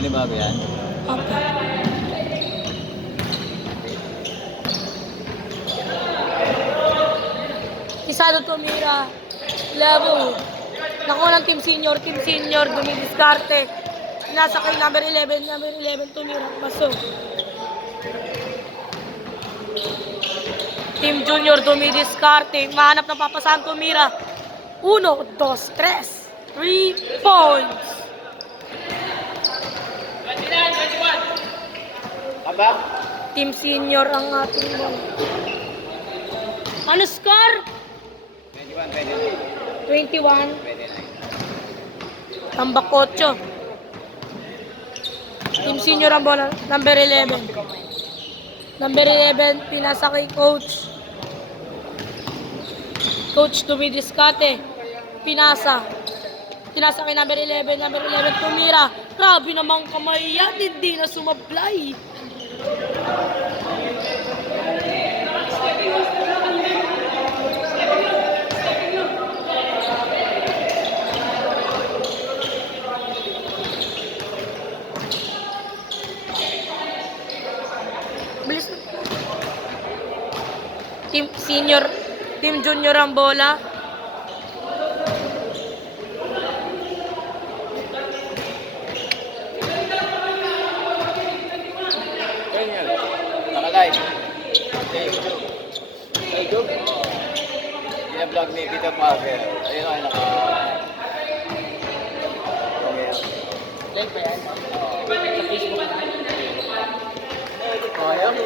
Panibago yan. Okay. Isado tumira. Labo. Nakuha ng Team Senior. Team Senior dumidiskarte. Nasa kay number 11. Number 11 tumira. Pasok. Team Junior dumidiskarte. Mahanap na papasahan tumira. 1, 2, 3. 3 points. Aba? Team Senior ang ating ball. Ano score? 21, pwede na. 21. Pwede na. Tambak 8. Team Senior ang bola. Number 11. Number 11, pinasa kay Coach. Coach dumidiskate. Pinasa. Pinasa kay number 11. Number 11, tumira. Grabe namang kamay yan. Hindi na sumablay. Bilis na. Team Senior, Team Junior ang bola. Naka-live. Okay. Bina-vlog ni Peter Parker. Ayun ay naka... Okay. Live ba yan? Sa Facebook. Kaya mo.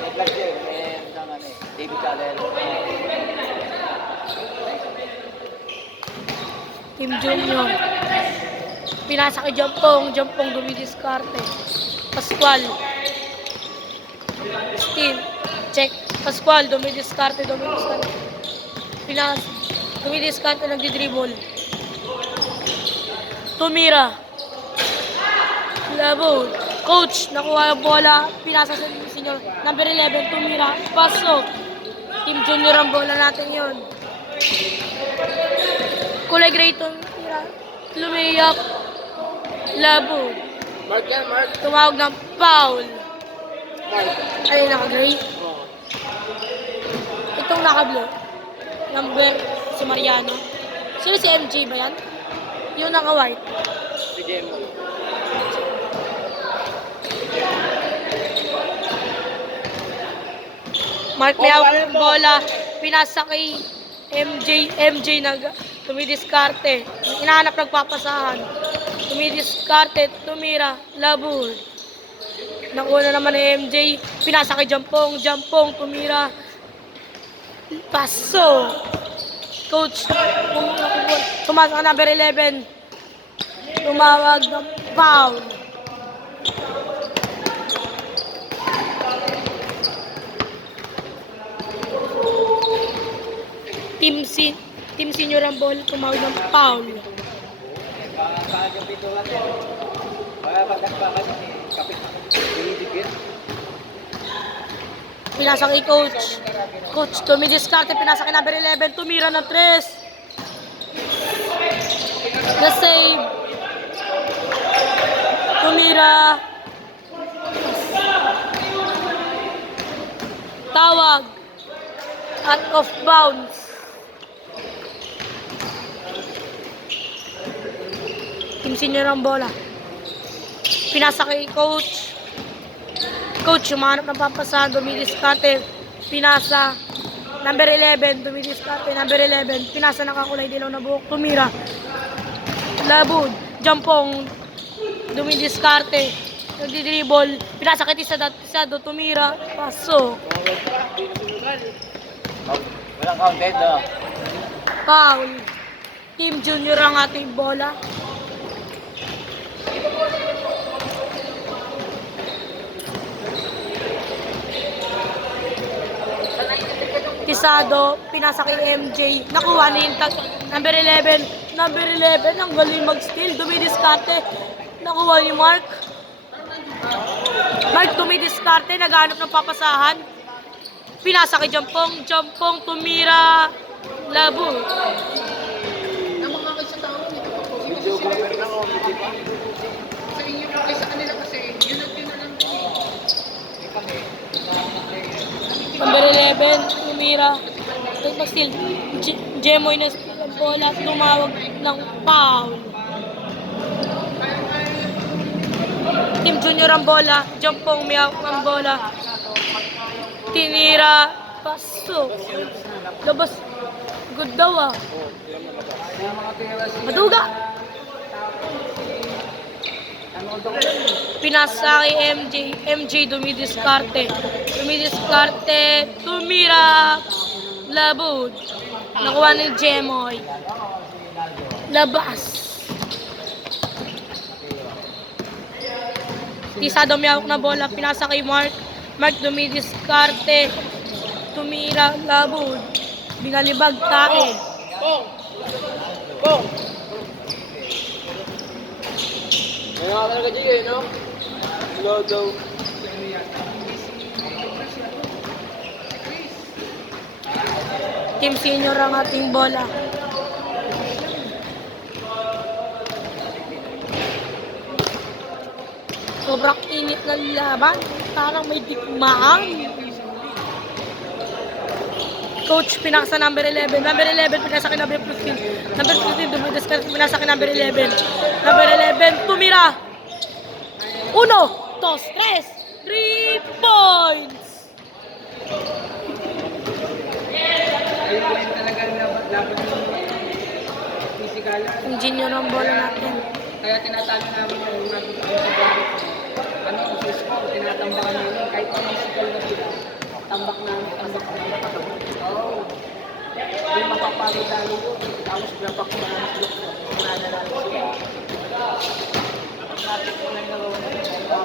Nag-vlog siya. May isang ano eh. David Channel. Team Junior. Pinasa kay Jampong. Jampong dumidiskarte. Pascual. Steve. Check. Pascual. Dumidiskarte. Pinasa. Dumidiskarte. Nagdi-dribble. Tumira. Labo. Coach. Nakuha yung bola. Pinasa sa senior. Number 11. Tumira. Pasok. Team Junior ang bola natin yun. Kulay gray tumira. Lumiyap. Labo. Mark yan, Mark. Tumawag ng foul. Mark. Ay, naka-gray. Oo. Itong naka-blue. Number si Mariano. Sino si MJ ba yan? Yung naka-white. Si Jem. Mark may hawak ng bola. Pinasa kay MJ. MJ tumidiskarte. Inahanap nagpapasahan. Tumidiskarte. Tumira. Labur. Nakuha na naman ni MJ. Pinasa kay Jampong. Jampong. Tumira. Paso. Coach. Tumasok ka number 11. Tumawag ng foul. Team Senior ang ball, tumawag ng foul. Pinasa kay Coach. Coach, tumidiskarte, pinasa kay number 11, tumira ng 3. Na-save. Tumira. Tawag. Out of bounds. Team Senior ang bola. Pinasa kay Coach. Coach, humanap ng papasahan, dumidiskarte. Pinasa. Number 11, dumidiskarte. Number 11, pinasa ng kakulay dilaw na buhok. Tumira. Labud. Jampong. Dumidiskarte. Nagdi-dribble. Pinasa kay Tisado. Tumira. Paso. Walang counted, no? Foul. Team Junior ang ating bola. Tisado, pinasa kay MJ. Nakuha na yung number 11. Number 11, ang galing mag-steal. Dumidiskarte. Nakuha ni Mark. Mark dumidiskarte. Naghanap ng papasahan. Pinasa kay Jampong. Jampong, tumira. Labo. Video camera lang, oh, hindi pa. 11, tumira. Nag-steal. Jemoy na steal ang bola, tumawag ng foul. Team Junior ang bola, Jampong may hawak ng bola. Tinira, pasok. Labas. Good daw ah. Maduga. Pinasa kay MJ. MJ dumidiskarte. Tumira. Labod. Nakuha ni Jemoy. Labas. Tisado may hawak na bola. Pinasa kay Mark. Mark dumidiskarte. Tumira. Labod. Binalibag tae. Bong! Ano ka talaga dyan, no? Logo. Team Senior ang ating bola. Sobrang init ng laban. Parang may digmaan. Coach, pinaksa number 11. Number 11, pinasa kay number 15. Number 15, dumidiskarte, pinasa kay number 11. Number 11, tumira. 1, 2, 3. 3 points! Engineer ang bola natin. Kaya tinatalo namin yung mga ano, sa school, tinatambakan namin. Kahit physical na sila, tambak namin. Oo. Hindi mapapagod lalo yun. Tapos pinapakulahan sila. Pinadalala sila.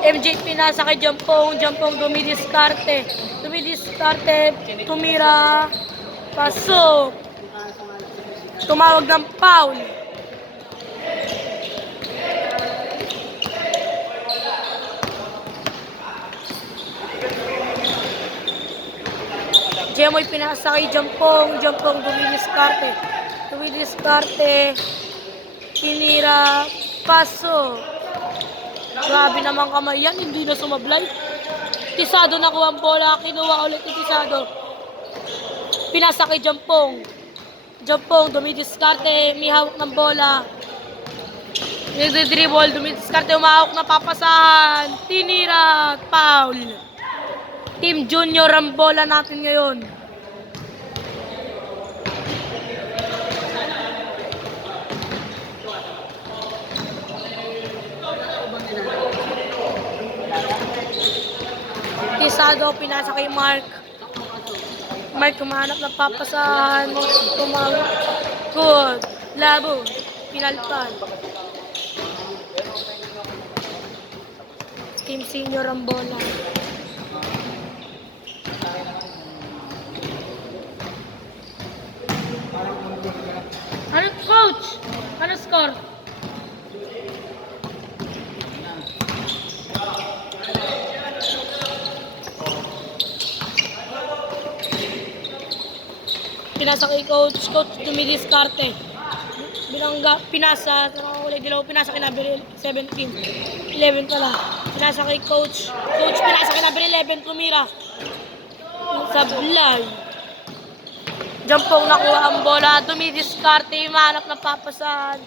MJ pinasa kay Jampong. Jampong dumidiskarte. Tumira. Pasok. Tumawag ng foul. Jemoy pinasa kay Jampong. Jampong dumidiskarte. Tinira. Pasok. Grabe naman kamay yan. Hindi na sumablay. Tisado nakuha ang bola. Kinuha ulit yung Tisado. Pinasa kay Jampong. Jampong dumidiskarte. May hawak ng bola. Nagdidribble. Dumidiskarte. Umahawak na papasahan. Tinira. Foul. Team Junior ang bola natin ngayon. Tisado, pinasa kay Mark. Mark, kumahanap ng papasahan. Good. Labo. Pinalpan. Team Senior ang bola. Ano, coach? Ano score? Pinasa kay coach. Coach dumidiskarte. Binangga, pinasa. Pinasa kay number 17. 11 pala. Pinasa kay coach. Coach pinasa kay number 11. Tumira. Sablay. Jampong nakuha ang bola. Dumidiskarte. Mahanap na papasahan.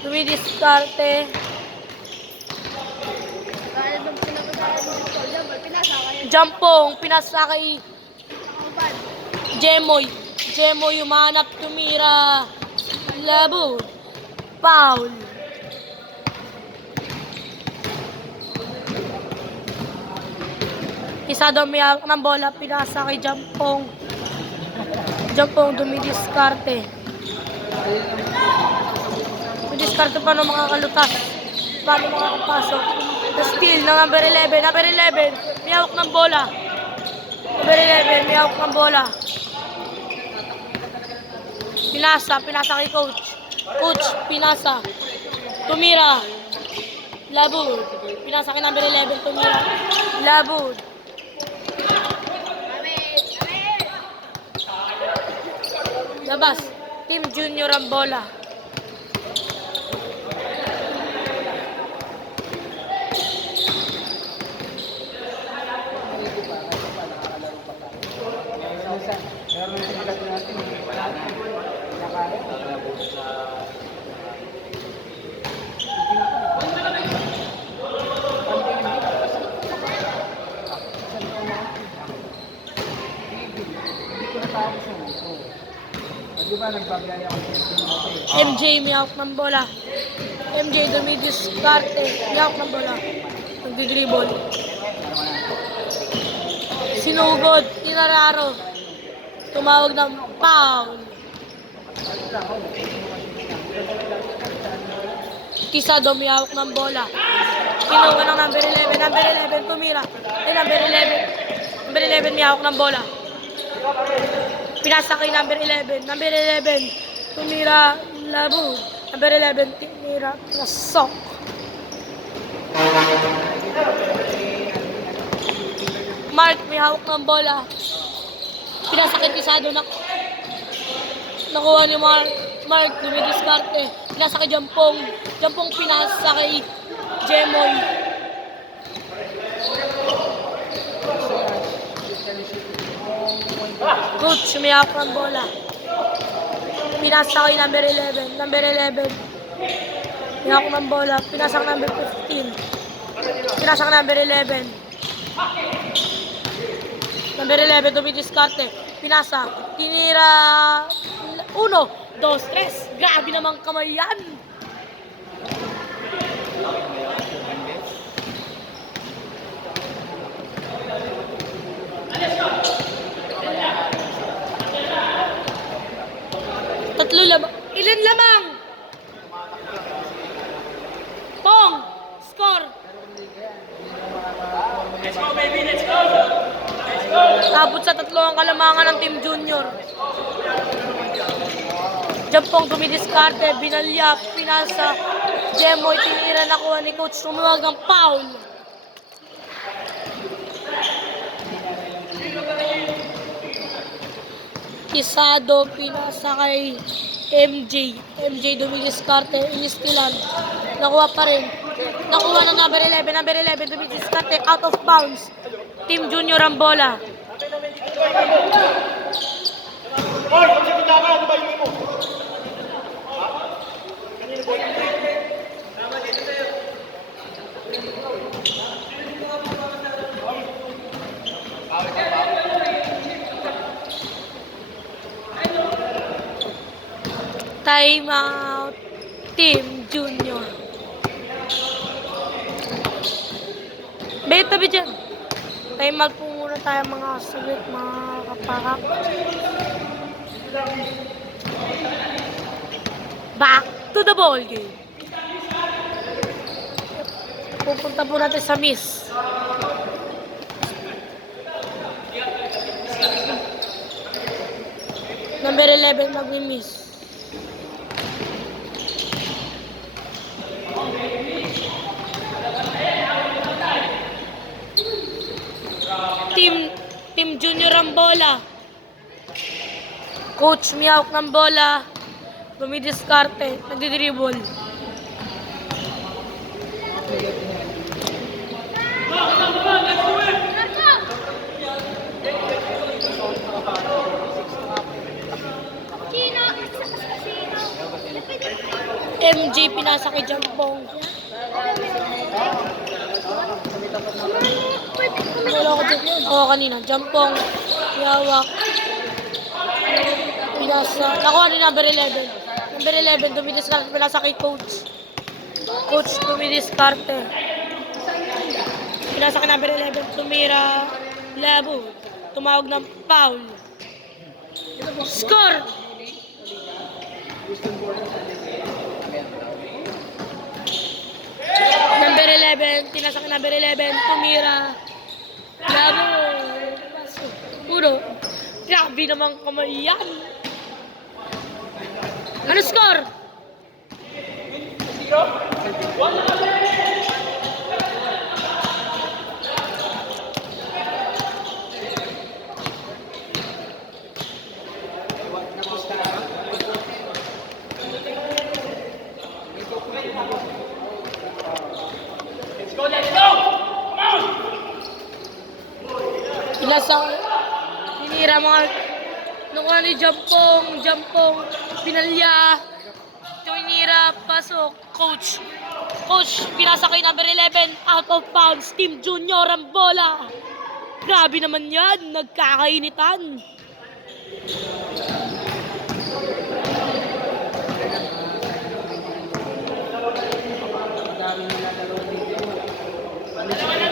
Dumidiskarte. Jampong. Pinasa kay Jemoy. Jemoy umanap, tumira. Labo. Foul. Isa daw may hawak ng bola. Pinasa kay Jampong. Jampong dumidiskarte. Dumidiskarte pa ng mga kalutas. Paano makakapasok? The steal ng number 11. Number 11. May hawak ng bola. Number 11. May hawak ng bola. Pinasa kay coach. Coach, pinasa. Tumira. Labud. Pinasa kay number 11. Tumira. Labud. Labas. Team Junior ang bola. MJ, may hawak ng bola. MJ, dumidiskarte. May hawak ng bola. Nagdidribble. Sinugod. Inararo. Tumawag ng foul. Tisado, may hawak ng bola. Kinuha ng number 11. Number 11, tumira. Number 11. Number 11, may hawak ng bola. Pinasa kay number 11. Number 11, tumira. Labo. Number 11, tumira. Pasok. Mark, may hawak ng bola. Pinasa kay Tisado. Nakuha ni Mark. Mark, dumidiskarte. Pinasa kay Jampong. Jampong pinasa kay Jemoy. Coach, may hawak ng bola. Pinasa kay number 11. Number 11. May hawak ng bola. Pinasa kay number 15. Pinasa kay number 11. Number 11, dumidiskarte. Pinasa. Tinira. 1, 2, 3. Grabe namang kamay yan. Tatlo lamang. Ilan lamang? Pong! Score! Let's go, baby! Let's go! Abot sa 3 ang kalamangan ng Team Junior. Jampong dumidiskarte, binalya, pinasa, Jemoy, tinira, nakuha ni Coach, tumuwag ng foul. Tisado, pinasa kay MJ. MJ dumidiskarte, inistilan. Nakuha pa rin. Nakuha ng number 11. Number 11, dumidiskarte, out of bounds. Team Junior ang bola. Time out, Team Junior. Tabi dyan. Time out po muna tayo mga saglit, mga kaparak. Back to the ball game. Pupunta po natin sa miss. Number 11 magmi-miss. Team Junior ang bola. Coach miyawak ng bola. Dumidiskarte. Nagdidribble. MJ pinasa kay Jampong. Oo, kanina. Jampong. Yawak. Pinasa. Nakuha ni number 11. Number 11, dumidiskarte. Pinasa kay Coach. Coach, dumidiskarte. Pinasa kay number 11. Tumira. Labo. Tumawag ng foul. Score! Number 11, tinasak number 11, tumira. Labo. Puro. Grabe namang kamay yan. Ano score? 0? Tinira mga nakuha ni Jampong, pinalya, tinira, pasok, Coach, pinasa kay number 11, out of bounds, Team Junior ang bola. Grabe naman yan, nagkakainitan. maraming nilalaro dito. Valenzuela.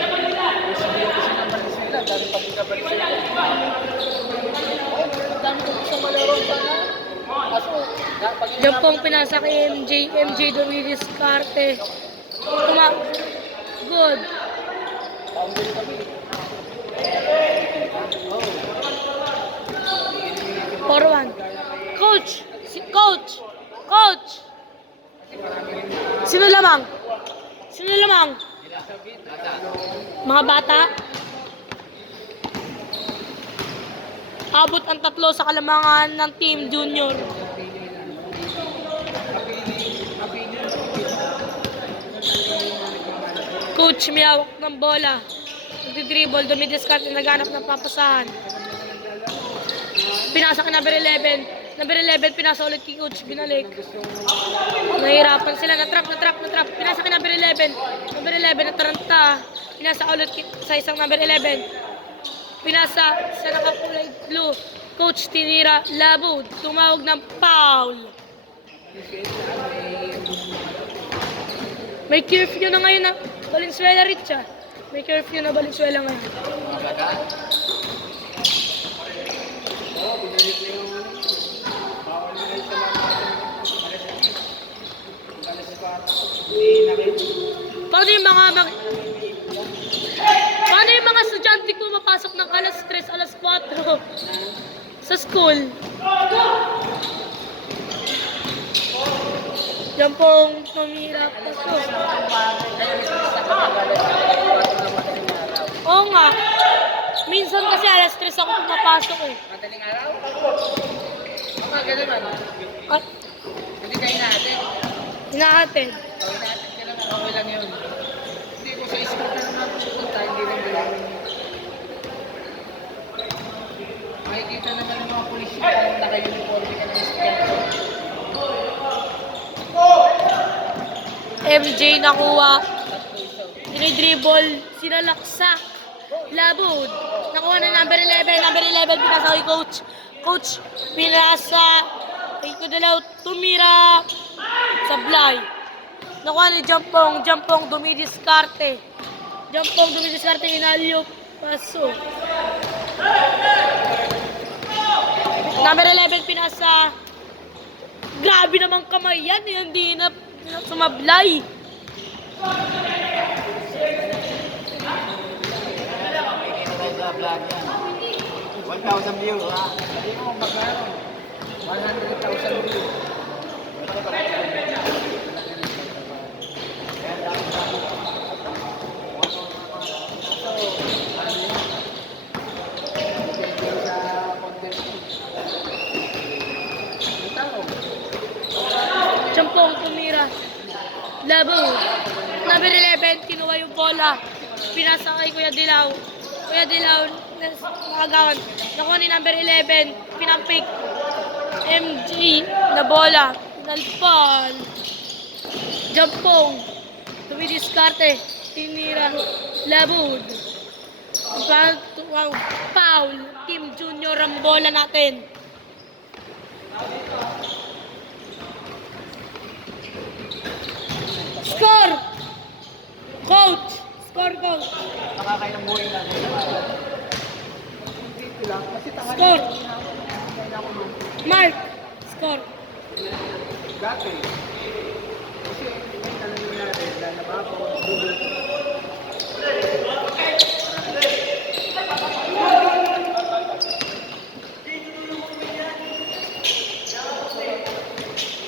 Sabi ko kasi ng Valenzuela, dami pa din ka Valenzuela. Dami ko gusto malaro sana. Kaso, pag Diyan pong pinasa kay MJ dumidiskarte. Good. Paundin kami. 4-1. Coach! Coach! Coach! Sino lamang? Sino lamang? Mga bata? Abot ang 3 sa kalamangan ng team junior. Coach, may hawak ng bola. Nagdi-dribble, dumidiskarte, naghanap ng papasahan. Pinasa kay number 11. Number 11, pinasa ulit kay Coach, binalik. Nahihirapan sila, natrap. Pinasa kay number 11. Number 11, nataranta. Pinasa ulit sa isang number 11. Pinasa sa nakakulay blue. Coach, tinira, labod. Tumawag ng foul. May curfew na ngayon na Valenzuela, Richa. May curfew na Valenzuela ngayon. Paano yung mga estudyante ko mapasok ng alas 3, alas 4 sa school? Yan pong tumira pa ko. Oo nga. Minsan kasi alas 3 ako pumapasok eh. Madaling araw? Mga ganun man. At Hindi kayo natin. hinahatid. Gawin natin ka lang, okay lang yun. Hindi ko sa school ka naman pupunta, hindi lang gawin yun. Makikita naman ng mga pulis yun kung naka-uniform ka ng estudyante. MJ nakuha. Dinidribble, sinalaksak. Labod. Nakuha na number 11. Number 11, pinasa kay Coach. Coach, pinasa. Kay Kudalaw, tumira. Sablay. Nakuha ni Jampong. Jampong, dumidiskarte. Jampong, dumidiskarte. Inalyo. Paso. Number 11, pinasa. Grabe namang kamay yan. Hindi na sumablay. Sa vlog yan. 1,000 views, ha? Hindi mo magkano. 100,000 views. Jampong, tumira. Labo. Number 11, kinuha yung bola. Pinasa kay Kuya Dilaw. Kuya Dilaw, nakagawan. Nakuha ni number 11, pinampik. MG na bola. Nalpal. Jampong. Tumidiskarte. Tinira. Labud. Foul. Team Junior ang bola natin. Score! Coach! Score, coach! Nakakain ng buhay natin. Score! Mark! Score! Dati. Kasi may tanong natin, lalabapo, dulo.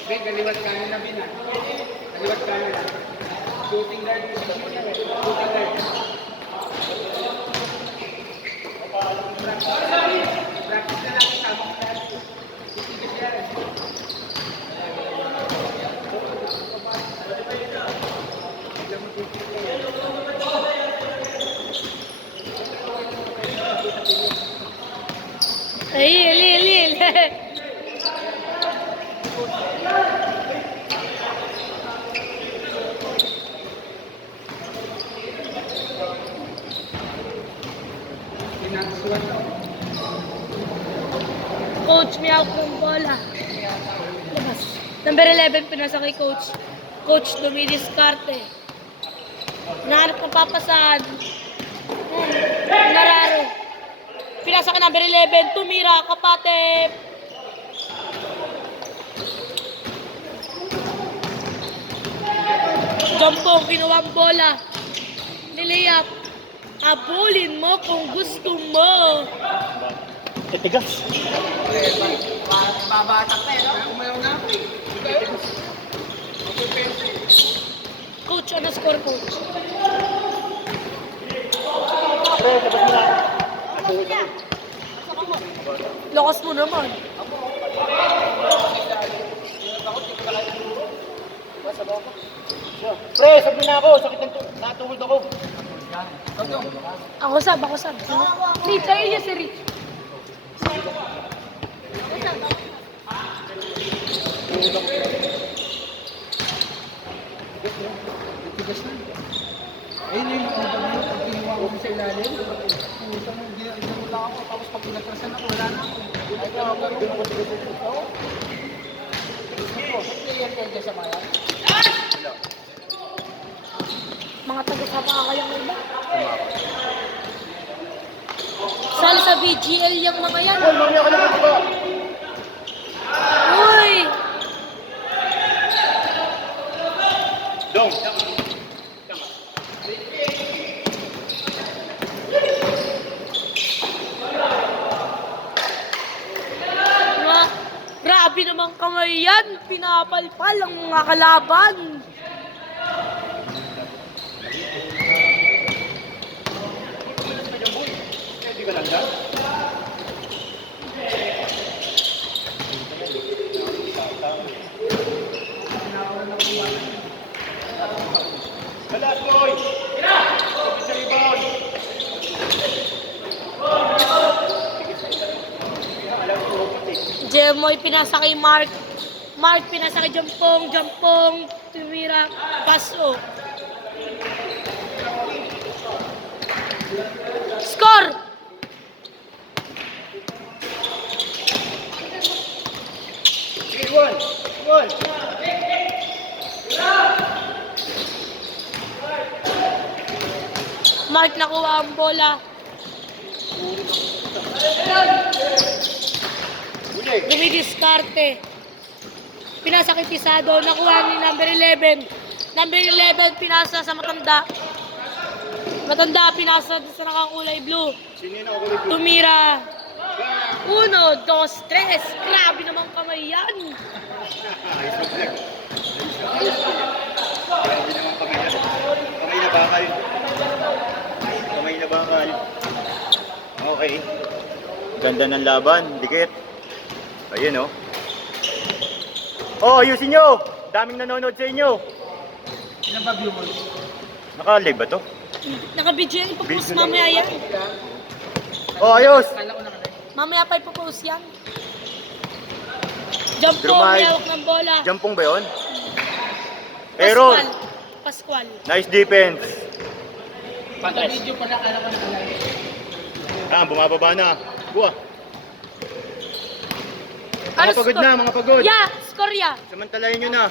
Ben, kaliwat kanin na bin, kaliwat kanin na. Shooting guard, shooting guard. Practice na lang kasama ko lahat. Titigil yan. Ay, Pinagsuwan daw. Coach, may hawak ng bola. Labas. Number 11, pinasa kay Coach. Coach, dumidiskarte. Hinahanap ng papasahan. Nararo. Pinasa ka number 11. Tumira. Kapatid. Jampong. Kinuha ang bola. Niliyap. Abulin mo kung gusto mo. Titigas. Babatak na eh, no? Umayaw na ako eh. Coach, ano score, coach? Lakas mo naman. Pre, sabi na ako. Sakit ng natungod ako. Ako sab. Rich, ayun niya si Rich. Tigas na. Ayun yung mga bagay, pag kinuha ko sa ilalim, puta mo, ginula ako, tapos pag pinatrasan ako, wala na ako. Ay, kaya ako, doon ako tigas ito. Oo. Player kayo dyan sa bayan? Mga taga-kapakayang iba. Sali sa BGL yung mga yan. Uy! Dong. Grabe namang kamay yan. Pinapalpal ang mga kalaban. Hindi ka lang dyan? Balas, boy! Sige sa rebound! Jemoy pinasa kay Mark. Mark pinasa kay Jampong. Jampong tumira. Paso. Score! Sige, one! One! Mark nakuha ang bola. Dumidiskarte. Pinasa kay Pisado. Nakuha ni number 11. Number 11 pinasa sa matanda. Matanda pinasa sa nakakulay blue. Sino yun ako kulit? Tumira. 1, 2, 3. Grabe naman kamay yan. Ayos mo vlog. Grabe naman kami yan. Kamay na bakal. Kamay na bakal. Okay. Ganda ng laban. Dikit. Ayun oh. Oh, ayusin nyo! Daming nanonood sa inyo. Ilan ba view mo? Naka-live ba to? Naka-video yan. Ipapost mamaya yan. Oh, ayos! Kala ko nakalay. Mamaya pa ipapost yan. Jampong, Drumay. may hawak ng bola. Jampong ba yun? Error! Pascual. Nice defense. Pag video pala, kala ko nakalay. Ah, bumababa na. Buwa. Ano Mga pagod score? na, mga pagod. Yeah, score ya. Samantalayin nyo na.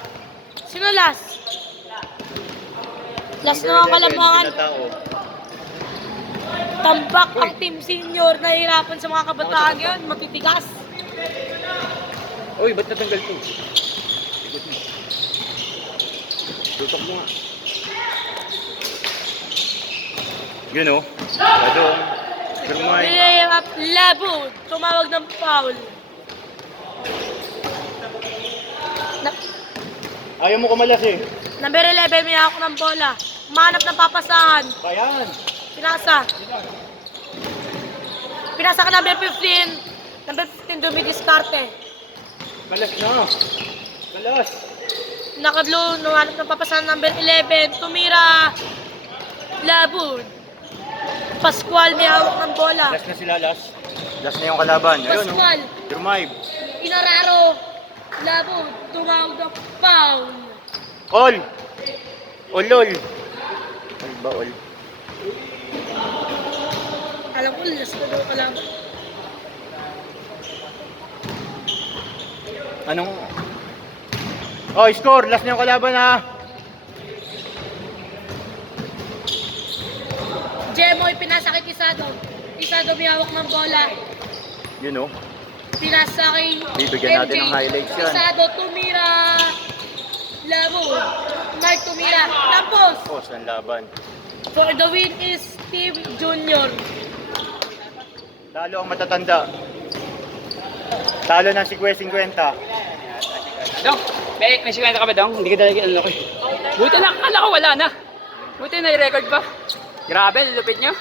Sino last? Last na ang kalamangan. Tinatao. Tambak ang team senior. Nahihirapan sa mga kabataan yun. Matitigas. Uy, ba't natanggal to? Tutok mo nga. Yun o. Ladong. Drumay. Niliyap Labud. Tumawag ng foul. Ayaw mo kumalas eh. Number 11, may hawak ng bola. Manap ng papasahan. Bayan. Pinasa. Pinasa ka number 15. Number 15, dumidiskarte. Kalas na. Kalas. Naka-blue, nuhanap ng papasahan number 11. Tumira. Labud. Pascual, may hawak ng bola. Last na sila, last. Last na yung kalaban. Ayun o. Pascual. Drumay. Inararo. Labud. Tumawag ng foul. All. All. All ba all? Alam ko, last na daw kalaban. Anong? Oh, score. Last na yung kalaban ha. Jemoy, pinasakit Isado. Isado biyawak ng bola. Yun, oh. Pinasakit Bibigyan natin ng highlights yan. Isado, tumira. Labo. Mark tumira. Tapos, Tapos ang laban. for the win is Team Junior. Talo ang matatanda. Talo ng 50-50. Dong, may 50 ka ba, Dong? Hindi ka talaga ano ko. Buti na, akala ko wala na. Buti na i-record pa. Grabe, lupit nyo.